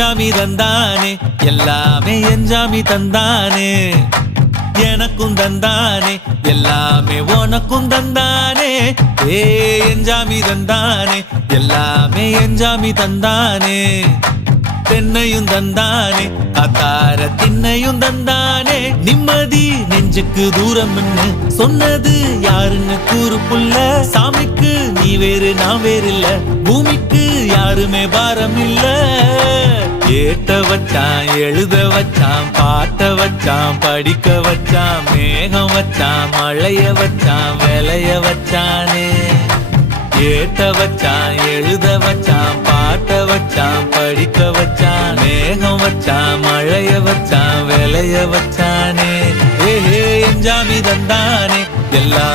என்ஜாமி தந்தானே எல்லாமே என்ஜாமி தந்தானே எனக்கும் தந்தானே எல்லாமே உனக்கும் தந்தானே ஏ என்ஜாமி தந்தானே எல்லாமே என்ஜாமி தந்தானே தென்னையும் தந்தானே அத்தார திண்ணையும் தந்தானே நிம்மதி நெஞ்சுக்கு தூரம் சொன்னது யாருன்னு கூறு புள்ள சாமிக்கு நீ வேறு நான் வேறு இல்ல பூமிக்கு யாருமே பாரம் இல்ல ஏட்ட வச்சான் எழுத வச்சான் பாட்ட வச்சான் படிக்க வச்சான் மேகம் வச்சான் மழைய வச்சான் விளைய வச்சானே ஏட்ட வச்சான் எழுத வச்சான் பாட்ட வச்சான் படிக்க வச்சான் மேகம் வச்சான் மழைய வச்சான் விளைய வச்சானே ஏ என்ஜாமி தந்தானே எல்லா